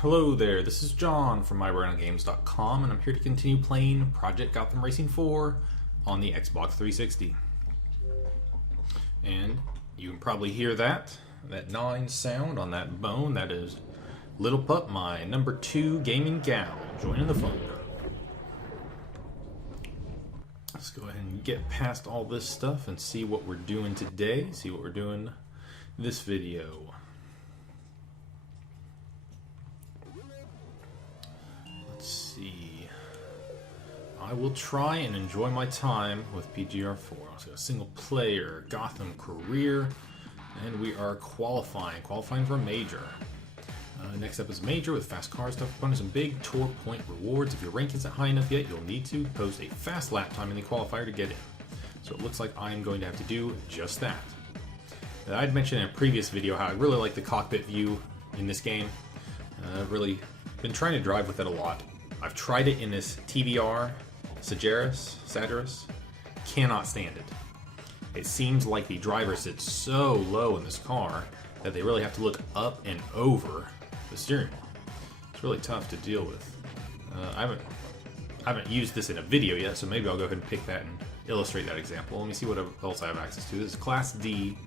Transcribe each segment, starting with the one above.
Hello there, this is John from MyBrownGames.com, and I'm here to continue playing Project Gotham Racing 4 on the Xbox 360. And you can probably hear that 9 sound on that bone. That is Little Pup, my number 2 gaming gal, joining the fun. Let's go ahead and get past all this stuff and see what we're doing today, see what we're doing this video. Let's see. I will try and enjoy my time with PGR4. So a single player, Gotham career, and we are qualifying for a major. Next up is major with fast cars, tough opponents, and big tour point rewards. If your rank isn't high enough yet, you'll need to post a fast lap time in the qualifier to get in. So it looks like I am going to have to do just that. I'd mentioned in a previous video how I really like the cockpit view in this game. I've really been trying to drive with it a lot. I've tried it in this TVR, Sagaris, cannot stand it. It seems like the driver sits so low in this car that they really have to look up and over the steering wheel. It's really tough to deal with. I haven't used this in a video yet, so maybe I'll go ahead and pick that and illustrate that example. Let me see what else I have access to. This is Class D.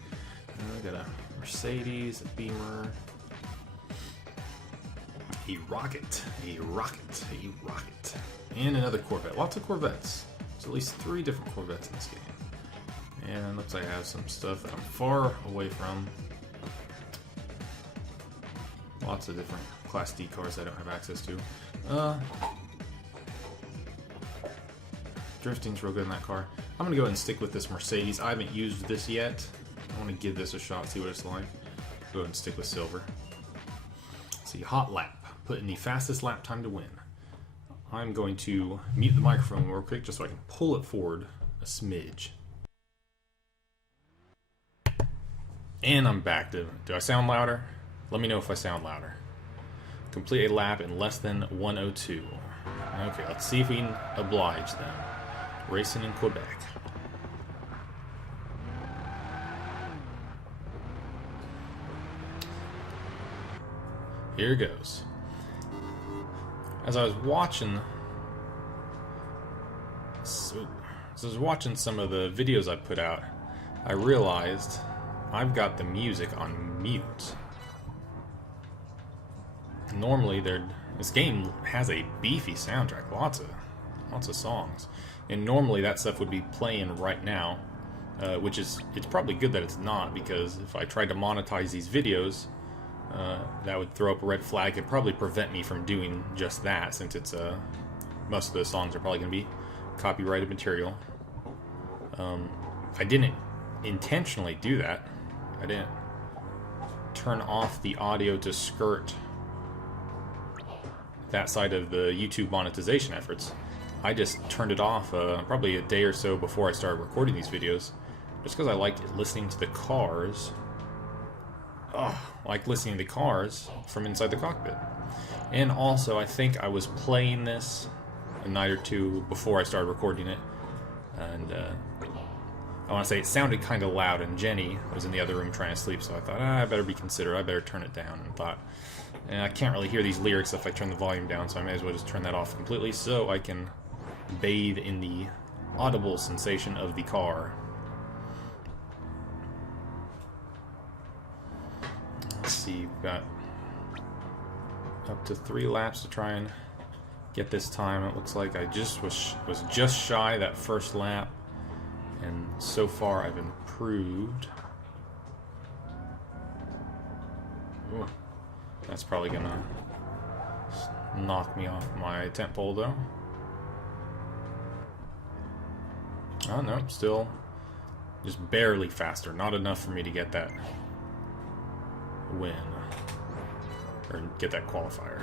I got a Mercedes, a Beamer, a rocket, and another Corvette. Lots of Corvettes. There's at least 3 different Corvettes in this game. And it looks like I have some stuff that I'm far away from. Lots of different Class D cars I don't have access to. Drifting's real good in that car. I'm gonna go ahead and stick with this Mercedes. I haven't used this yet. I want to give this a shot, see what it's like. Go ahead and stick with silver. Let's see, hot lap. Put in the fastest lap time to win. I'm going to mute the microphone real quick just so I can pull it forward a smidge. And I'm back. Do I sound louder? Let me know if I sound louder. Complete a lap in less than 1:02. Okay, let's see if we can oblige them. Racing in Quebec. Here goes. As I was watching some of the videos I put out, I realized I've got the music on mute. Normally, this game has a beefy soundtrack, lots of songs, and normally that stuff would be playing right now, which is it's probably good that it's not, because if I tried to monetize these videos, that would throw up a red flag and probably prevent me from doing just that, since it's most of the songs are probably going to be copyrighted material. I didn't intentionally do that. I didn't turn off the audio to skirt that side of the YouTube monetization efforts. I just turned it off probably a day or so before I started recording these videos, just because I liked listening to the cars. Like listening to the cars from inside the cockpit. And also, I think I was playing this a night or two before I started recording it, and I want to say it sounded kind of loud, and Jenny was in the other room trying to sleep, so I thought, I better be considerate, I better turn it down, and thought, I can't really hear these lyrics if I turn the volume down, so I may as well just turn that off completely so I can bathe in the audible sensation of the car. Let's see, we've got up to 3 laps to try and get this time. It looks like I just was just shy that first lap, and so far I've improved. Ooh, that's probably gonna knock me off my tent pole though. Oh no, still just barely faster, not enough for me to get that win, or get that qualifier.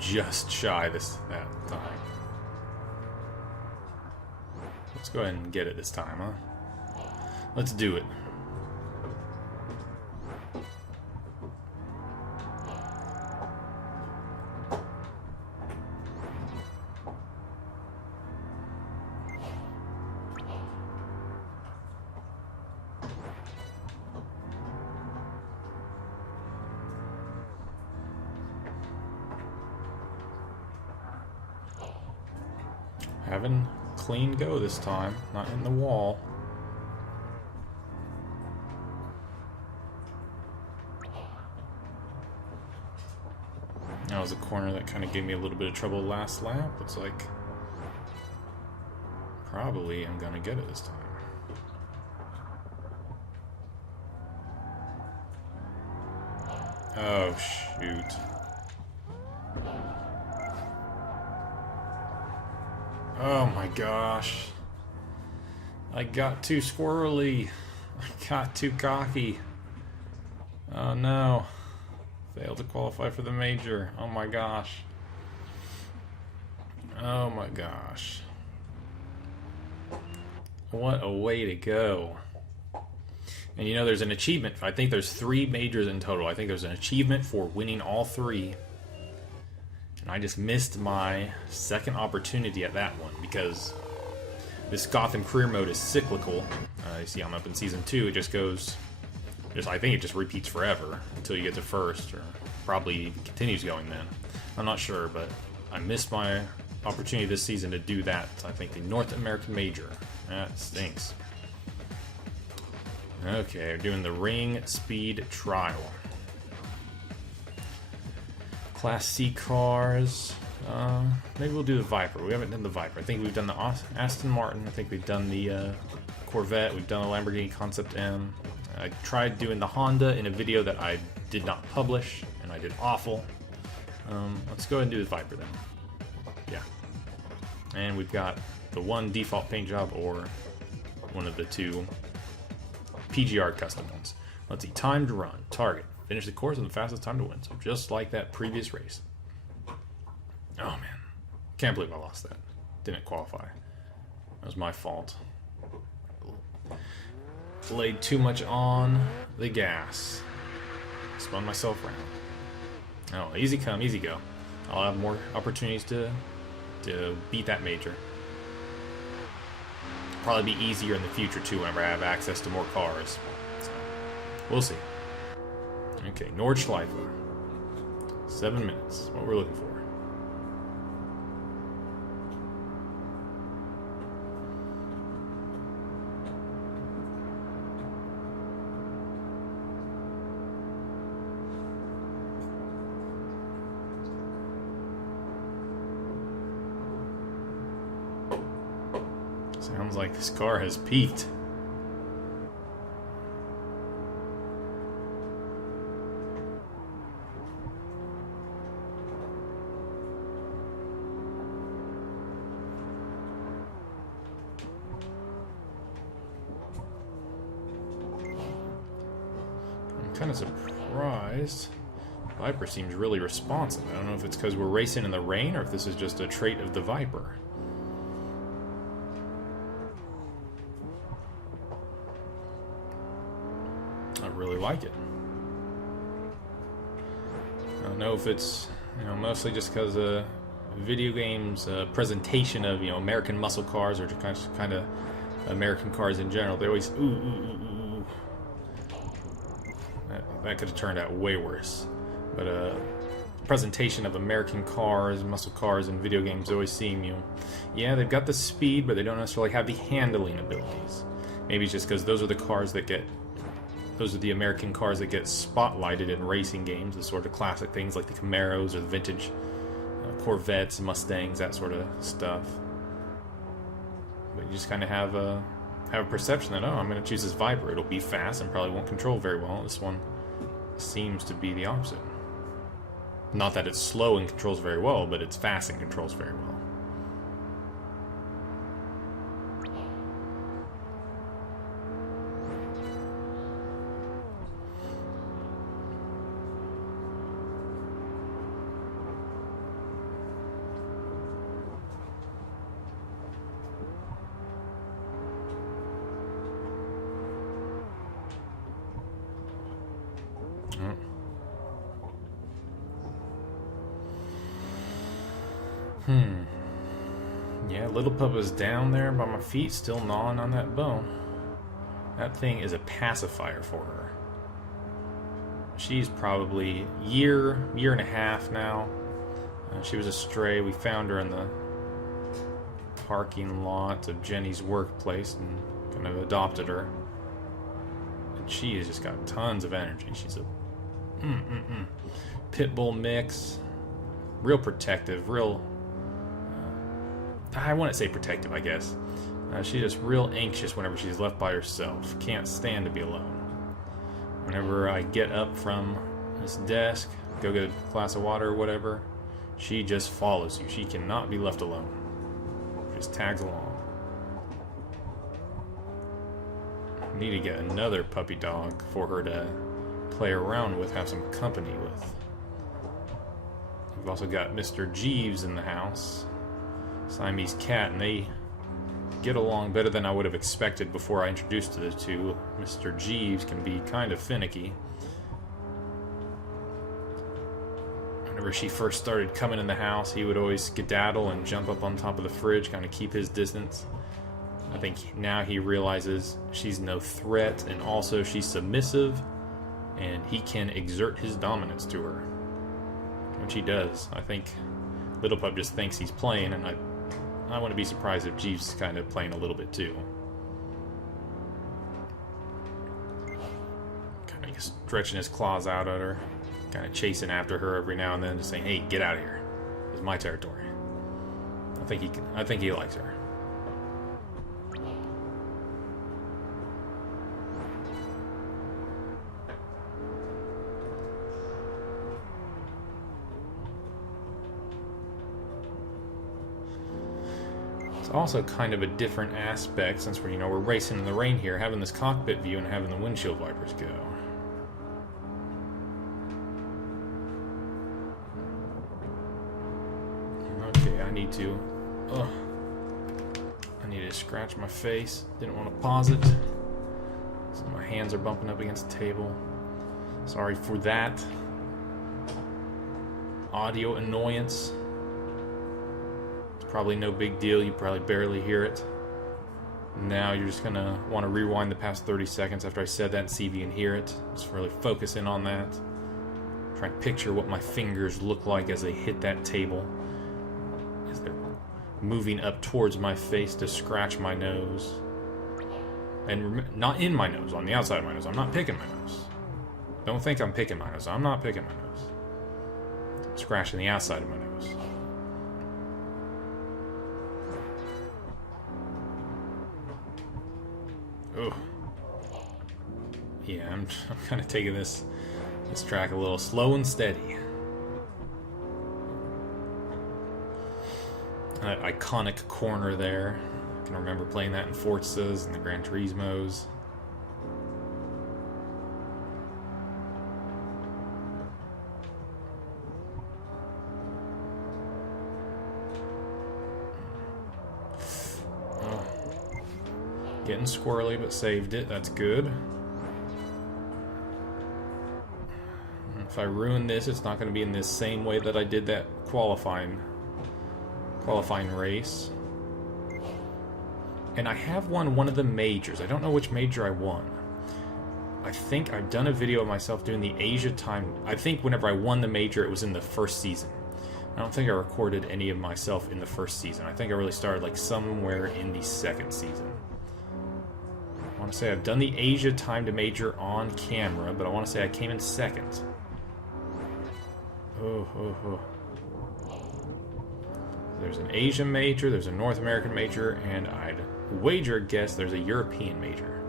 Just shy that time. Let's go ahead and get it this time, huh? Let's do it. having clean go this time, not in the wall. That was a corner that kind of gave me a little bit of trouble last lap. Looks like probably I'm gonna get it this time. Oh shoot. Oh my gosh. I got too squirrely. I got too cocky. Oh no. Failed to qualify for the major. Oh my gosh. Oh my gosh. What a way to go. And you know, there's an achievement. I think there's 3 majors in total. I think there's an achievement for winning all 3. And I just missed my second opportunity at that one because this Gotham career mode is cyclical. You see I'm up in Season 2. It just goes... I think it just repeats forever until you get to first, or probably continues going then. I'm not sure, but I missed my opportunity this season to do that. I think the North American Major. That stinks. Okay, we're doing the Ring Speed Trial. Class C cars. Maybe we'll do the Viper. We haven't done the Viper. I think we've done the Aston Martin. I think we've done the Corvette. We've done the Lamborghini Concept M. I tried doing the Honda in a video that I did not publish, and I did awful. Let's go ahead and do the Viper then. Yeah. And we've got the one default paint job or one of the 2 PGR custom ones. Let's see. Time to run. Target. Finish the course in the fastest time to win. So just like that previous race. Oh man. Can't believe I lost that. Didn't qualify. That was my fault. Laid too much on the gas. Spun myself around. Oh, easy come, easy go. I'll have more opportunities to beat that major. Probably be easier in the future too whenever I have access to more cars. So, we'll see. Okay, Nordschleife. 7 minutes. What we're looking for. Sounds like this car has peaked. I'm kind of surprised. Viper seems really responsive. I don't know if it's because we're racing in the rain or if this is just a trait of the Viper. Really like it. I don't know if it's, mostly just because video games presentation of, American muscle cars or just kind of American cars in general. They always ooh. That could have turned out way worse. But presentation of American cars, muscle cars in video games always seem, yeah, they've got the speed, but they don't necessarily have the handling abilities. Maybe it's just because those are the American cars that get spotlighted in racing games, the sort of classic things like the Camaros or the vintage Corvettes, Mustangs, that sort of stuff. But you just kind of have a perception that, I'm going to choose this Viper. It'll be fast and probably won't control very well. This one seems to be the opposite. Not that it's slow and controls very well, but it's fast and controls very well. Yeah, Little Pup is down there by my feet, still gnawing on that bone. That thing is a pacifier for her. She's probably year and a half now. She was a stray. We found her in the parking lot of Jenny's workplace and kind of adopted her. And she has just got tons of energy. She's a pit bull mix, real protective, real. I wouldn't say protective, I guess. She's just real anxious whenever she's left by herself. Can't stand to be alone. Whenever I get up from this desk, go get a glass of water or whatever, she just follows you. She cannot be left alone. Just tags along. Need to get another puppy dog for her to play around with, have some company with. We've also got Mr. Jeeves in the house, Siamese cat, and they get along better than I would have expected before I introduced the two. Mr. Jeeves can be kind of finicky. Whenever she first started coming in the house, he would always skedaddle and jump up on top of the fridge, kind of keep his distance. I think now he realizes she's no threat, and also she's submissive, and he can exert his dominance to her, which he does. I think Little Pup just thinks he's playing, and I wouldn't be surprised if Jeeves is kind of playing a little bit too. Kind of stretching his claws out at her, kind of chasing after her every now and then, just saying, "Hey, get out of here! It's my territory." I think he likes her. Also kind of a different aspect since we're racing in the rain here, having this cockpit view and having the windshield wipers go. Okay, I need to scratch my face. Didn't want to pause it, so my hands are bumping up against the table. Sorry for that audio annoyance. Probably no big deal, you probably barely hear it. Now you're just gonna want to rewind the past 30 seconds after I said that and see if you can hear it. Just really focus in on that. Try and picture what my fingers look like as they hit that table, as they're moving up towards my face to scratch my nose. And not in my nose, on the outside of my nose. I'm not picking my nose. Don't think I'm picking my nose. I'm not picking my nose. I'm scratching the outside of my nose. Oh, yeah, I'm kind of taking this track a little slow and steady. That iconic corner there. I can remember playing that in Forzas and the Gran Turismos. Getting squirrely, but saved it. That's good. If I ruin this, it's not going to be in this same way that I did that qualifying race. And I have won one of the majors. I don't know which major I won. I think I've done a video of myself doing the Asia time. I think whenever I won the major, it was in the first season. I don't think I recorded any of myself in the first season. I think I really started like somewhere in the second season. I want to say I've done the Asia time to major on camera, but I want to say I came in second. There's an Asian major, there's a North American major, and I'd wager guess there's a European major.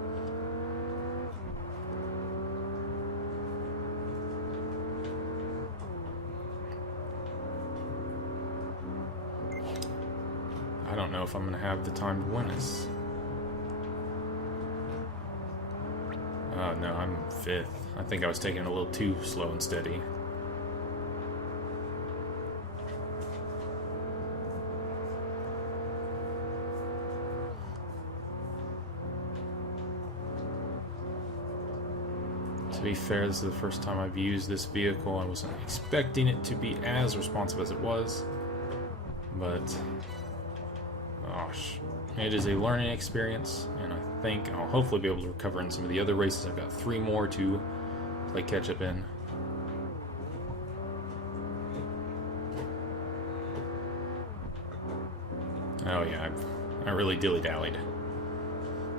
I don't know if I'm going to have the time to win this. Oh no, I'm fifth. I think I was taking it a little too slow and steady. To be fair, this is the first time I've used this vehicle. I wasn't expecting it to be as responsive as it was, but gosh, it is a learning experience, and I think I'll hopefully be able to recover in some of the other races. I've got 3 more to play catch up in. Oh yeah, I really dilly-dallied.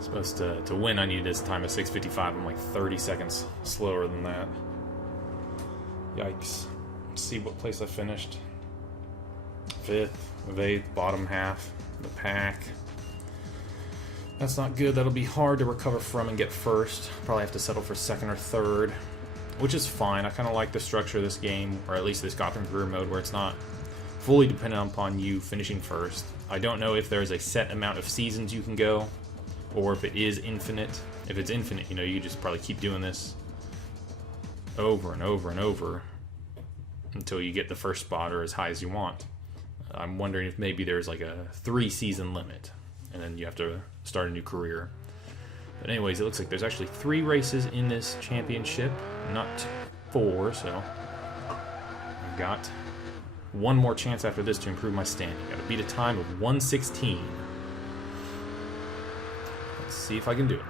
Supposed to win, I needed this time of 6:55. I'm like 30 seconds slower than that. Yikes. Let's see what place I finished. 5th of 8th, bottom half of the pack. That's not good. That'll be hard to recover from and get first. Probably have to settle for 2nd or 3rd, which is fine. I kind of like the structure of this game, or at least this Gotham Career mode, where it's not fully dependent upon you finishing first. I don't know if there's a set amount of seasons you can go, or if it is infinite. If it's infinite, you know, you just probably keep doing this over and over and over until you get the first spot or as high as you want. I'm wondering if maybe there's like a 3-season limit, and then you have to start a new career. But anyways, it looks like there's actually 3 races in this championship, not 4, so I've got one more chance after this to improve my standing. Got to beat a time of 1:16. Let's see if I can do it.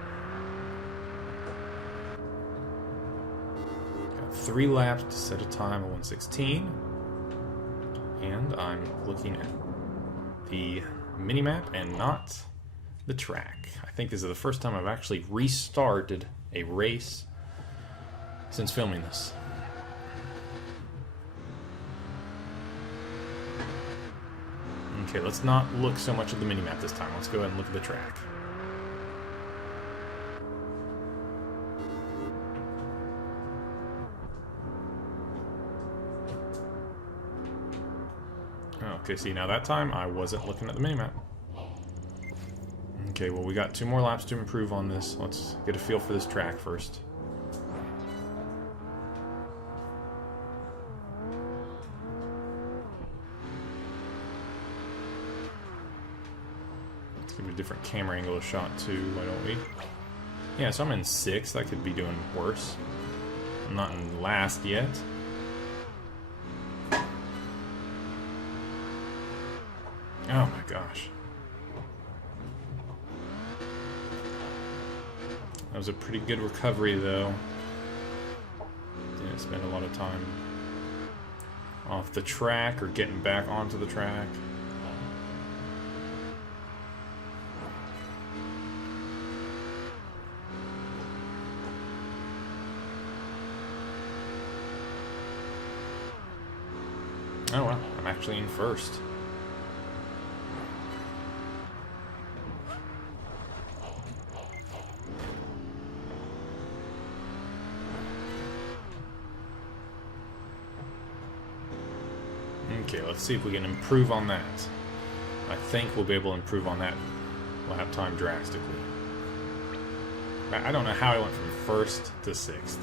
Got 3 laps to set a time of 1:16. And I'm looking at the minimap and not the track. I think this is the first time I've actually restarted a race since filming this. Okay, let's not look so much at the minimap this time. Let's go ahead and look at the track. Okay, see, now that time I wasn't looking at the minimap. Okay, well, we got 2 more laps to improve on this. Let's get a feel for this track first. Let's give it a different camera angle shot too, why don't we? Yeah, so I'm in 6th. I could be doing worse. I'm not in last yet. Oh my gosh. That was a pretty good recovery though. Didn't spend a lot of time off the track or getting back onto the track. Oh well, I'm actually in 1st. Okay, let's see if we can improve on that. I think we'll be able to improve on that lap time drastically. I don't know how I went from 1st to 6th.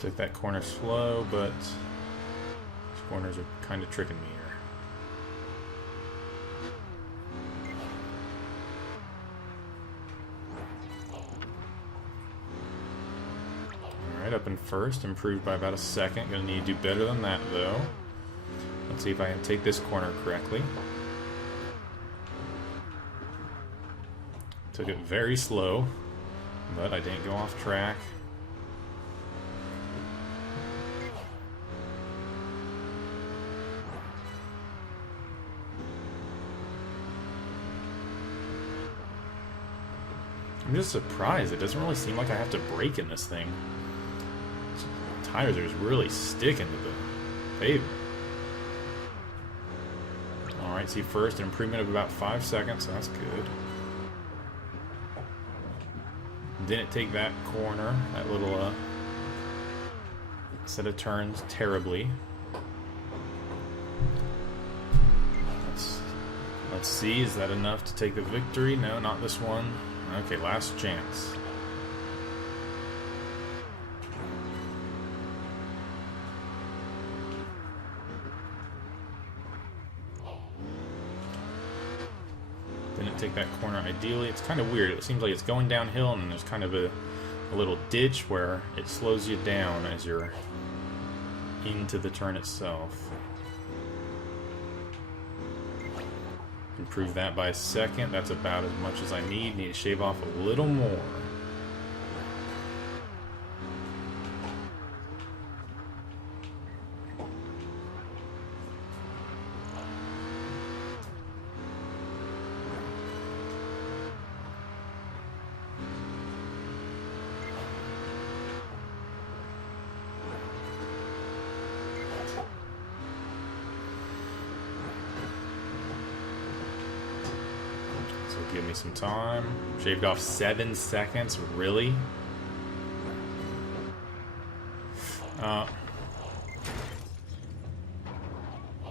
Took that corner slow, but these corners are kind of tricking me here. Up in 1st, improved by about a second. Gonna need to do better than that though. Let's see if I can take this corner correctly. Took it very slow, but I didn't go off track. I'm just surprised. It doesn't really seem like I have to brake in this thing. Tires are just really sticking to the pavement. Alright, see, 1st, an improvement of about 5 seconds, so that's good. Didn't take that corner, that little set of turns terribly. Let's see, is that enough to take the victory? No, not this one. Okay, last chance. Didn't take that corner ideally. It's kind of weird. It seems like it's going downhill and there's kind of a little ditch where it slows you down as you're into the turn itself. Improve that by a second. That's about as much as I need. Need to shave off a little more. Give me some time. Shaved off 7 seconds. Really?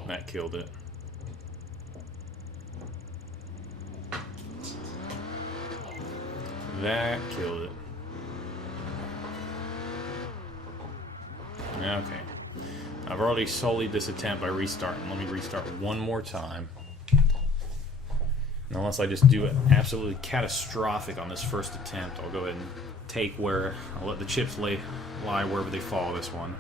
That killed it. That killed it. Okay. I've already sullied this attempt by restarting. Let me restart one more time. Unless I just do it absolutely catastrophic on this first attempt, I'll go ahead and take where... I'll let the chips lie wherever they fall this one.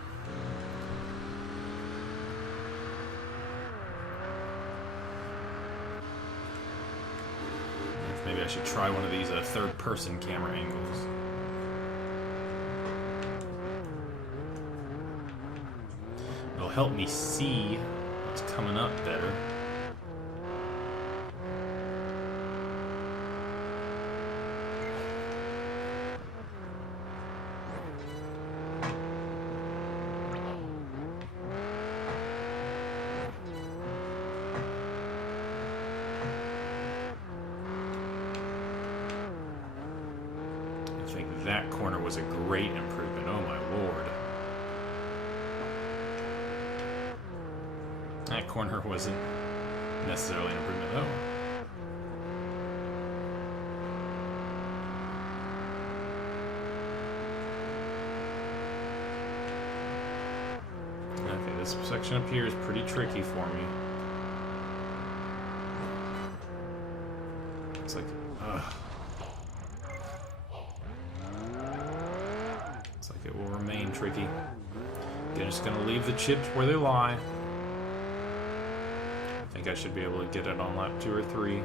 Maybe I should try one of these third-person camera angles. It'll help me see what's coming up better. I think that corner was a great improvement. Oh my lord. That corner wasn't necessarily an improvement, though. Okay, this section up here is pretty tricky for me. It's like, it's like it will remain tricky. Again, just gonna leave the chips where they lie. I think I should be able to get it on lap 2 or 3.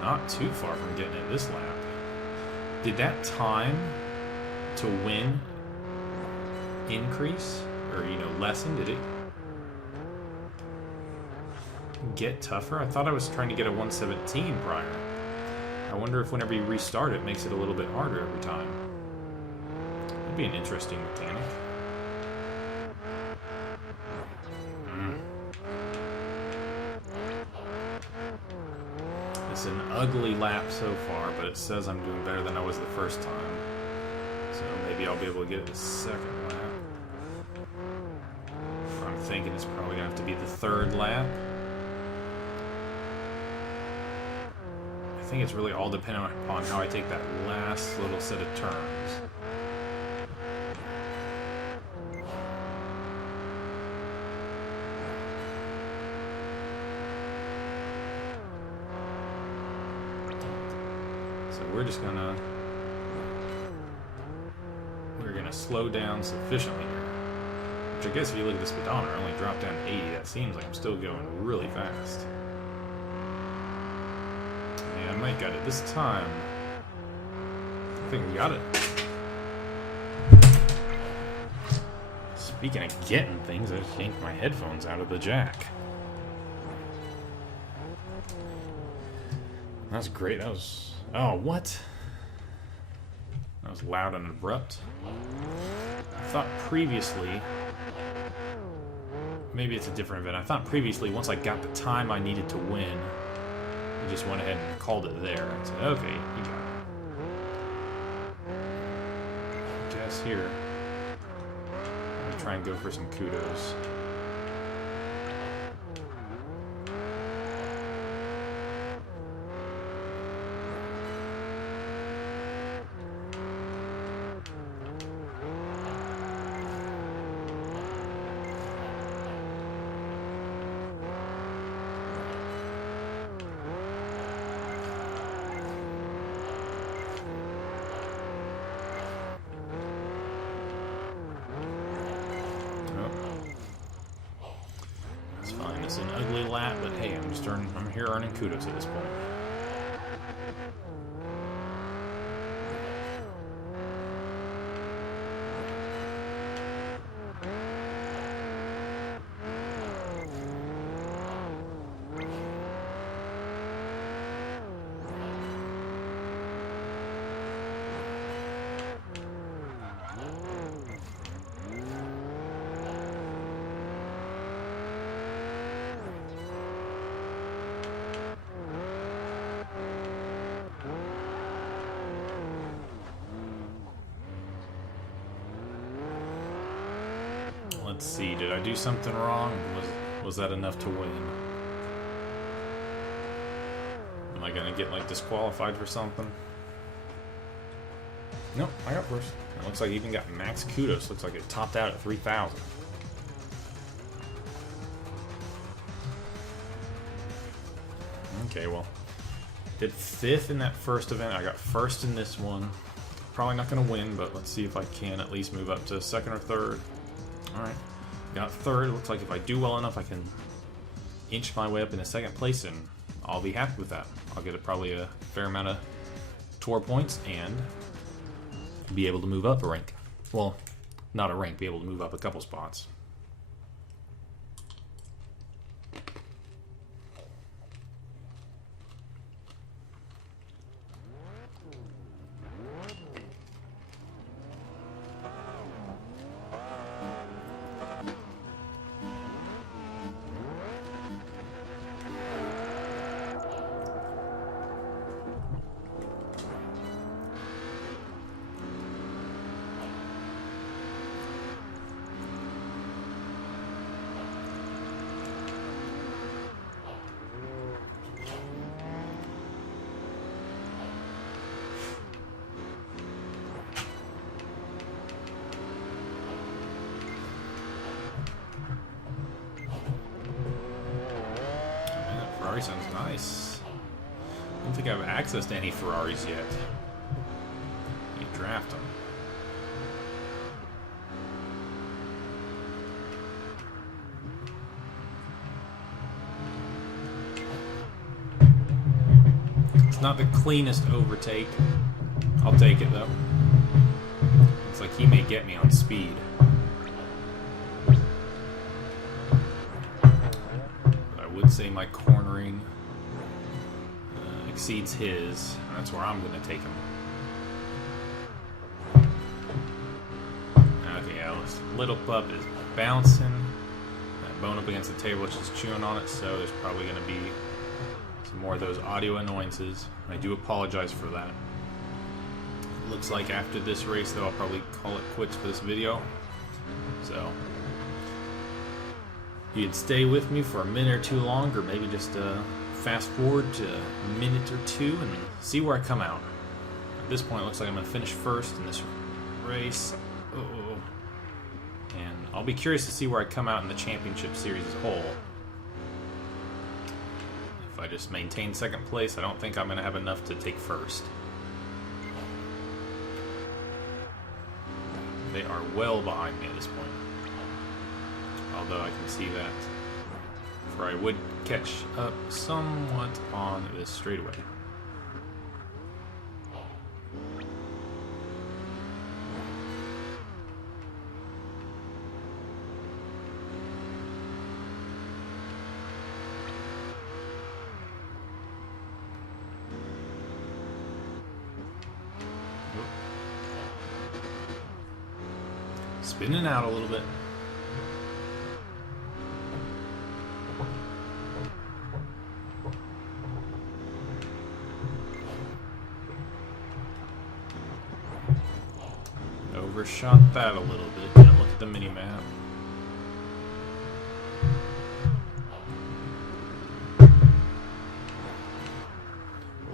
Not too far from getting it this lap. Did that time to win increase? Or, you know, lessen? Did it get tougher? I thought I was trying to get a 117 prior. I wonder if whenever you restart it makes it a little bit harder every time. That'd be an interesting mechanic. It's an ugly lap so far, but it says I'm doing better than I was the first time. So maybe I'll be able to get it the second lap. I'm thinking it's probably going to have to be the third lap. I think it's really all dependent upon how I take that last little set of turns. So we're gonna slow down sufficiently here. Which I guess if you look at the speedometer, I only dropped down to 80. That seems like I'm still going really fast. Yeah, I might got it this time. I think we got it. Speaking of getting things, I just yanked my headphones out of the jack. That's great. That was... Oh, what? That was loud and abrupt. I thought previously... Maybe it's a different event. I thought previously, once I got the time I needed to win, I just went ahead and called it there. I said, okay, you got it. Guess here. I'm gonna try and go for some kudos. It's an ugly lap, but hey, I'm here earning kudos at this point. Let's see, did I do something wrong? Was that enough to win? Am I gonna get like disqualified for something? Nope, I got first. It looks like I even got max kudos. Looks like it topped out at 3,000. Okay, well, did 5th in that first event. I got 1st in this one. Probably not going to win, but let's see if I can at least move up to 2nd or 3rd. Alright, got 3rd. Looks like if I do well enough, I can inch my way up into 2nd place, and I'll be happy with that. I'll get probably a fair amount of tour points and be able to move up a rank. Well, not a rank, be able to move up a couple spots. Ferrari sounds nice. I don't think I have access to any Ferraris yet. You draft them. It's not the cleanest overtake. I'll take it though. Looks like he may get me on speed. Would say my cornering exceeds his. That's where I'm going to take him. Okay, this little pup is bouncing. That bone up against the table is just chewing on it, so there's probably going to be some more of those audio annoyances. I do apologize for that. Looks like after this race, though, I'll probably call it quits for this video. So you can stay with me for a minute or two longer, maybe just fast forward to a minute or two and see where I come out. At this point, it looks like I'm going to finish 1st in this race. And I'll be curious to see where I come out in the championship series as a whole. If I just maintain 2nd place, I don't think I'm going to have enough to take 1st. They are well behind me at this point. Although I can see that Ferrari would catch up somewhat on this straightaway. Spinning out a little bit. Overshot that a little bit. Didn't look at the mini map.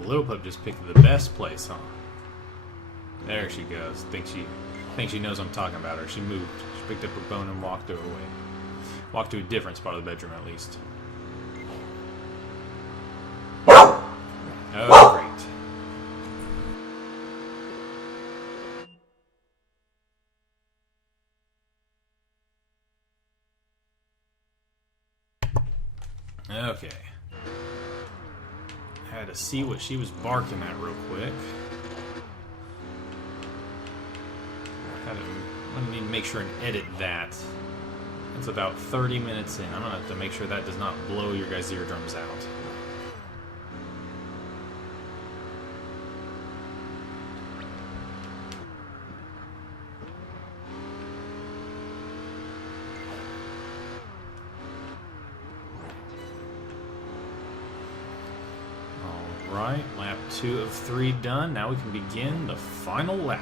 Little Pup just picked the best place, huh? There she goes. Thinks she knows I'm talking about her. She moved. She picked up her bone and walked her away. Walked to a different spot of the bedroom, at least. Oh, great. Okay. Had to see what she was barking at real quick. I need to make sure and edit that. It's about 30 minutes in. I'm gonna have to make sure that does not blow your guys' eardrums out. Alright, lap 2 of 3 done. Now we can begin the final lap.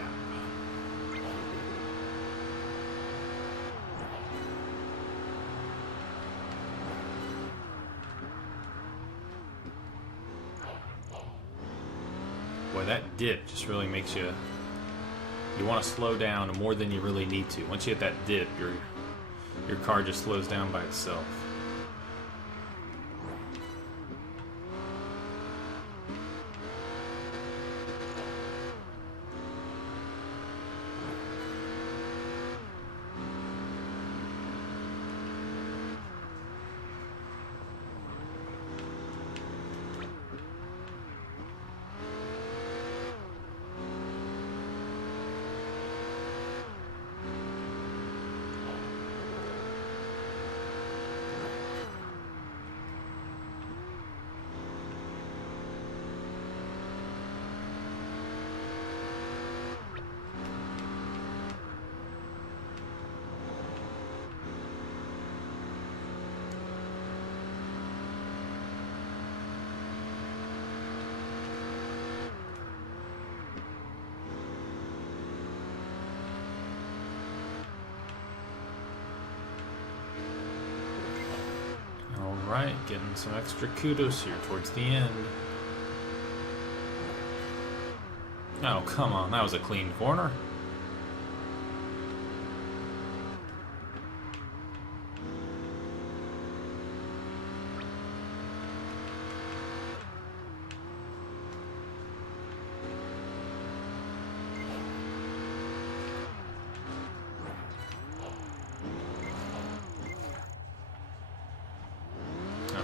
dip just really makes you want to slow down more than you really need to. Once you hit that dip, your car just slows down by itself. Alright, getting some extra kudos here towards the end. Oh, come on, that was a clean corner.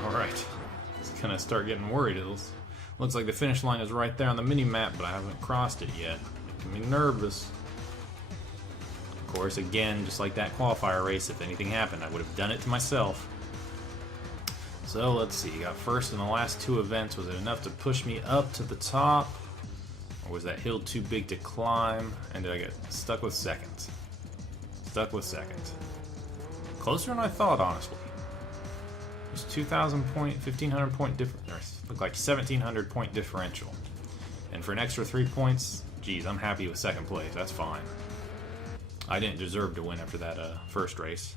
Alright, it's gonna start getting worried. Looks like the finish line is right there on the mini-map, but I haven't crossed it yet. Making me nervous. Of course, again, just like that qualifier race, if anything happened, I would have done it to myself. So, let's see. Got first in the last two events. Was it enough to push me up to the top? Or was that hill too big to climb? And did I get stuck with second? Stuck with second. Closer than I thought, honestly. It was 2,000 point, 1,500 point difference. Looked like 1,700 point differential. And for an extra 3 points, geez, I'm happy with second place. That's fine. I didn't deserve to win after that first race.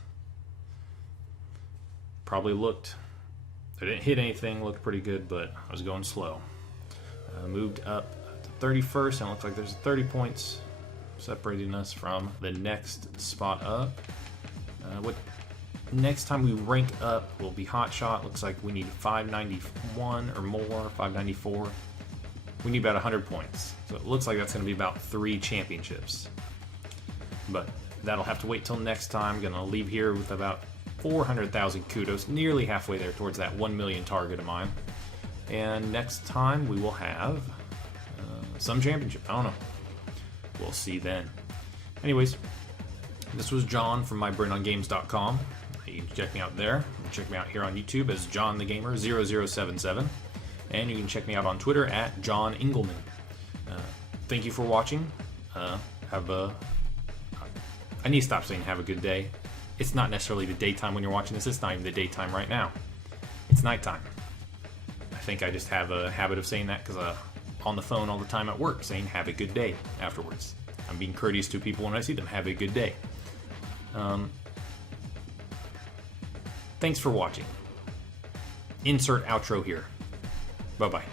Probably looked... I didn't hit anything, looked pretty good, but I was going slow. Moved up to 31st, and it looks like there's 30 points separating us from the next spot up. Next time we rank up will be Hot Shot. Looks like we need 591 or more, 594. We need about 100 points. So it looks like that's going to be about 3 championships. But that'll have to wait till next time. Going to leave here with about 400,000 kudos, nearly halfway there towards that 1 million target of mine. And next time we will have some championship. I don't know. We'll see then. Anyways, this was John from mybrainongames.com. You can check me out there. You can check me out here on YouTube as John the Gamer 0077. And you can check me out on Twitter at John Engelman. Thank you for watching. I need to stop saying have a good day. It's not necessarily the daytime when you're watching this. It's not even the daytime right now. It's nighttime. I think I just have a habit of saying that because I'm on the phone all the time at work saying have a good day afterwards. I'm being courteous to people when I see them. Have a good day. Thanks for watching. Insert outro here. Bye-bye.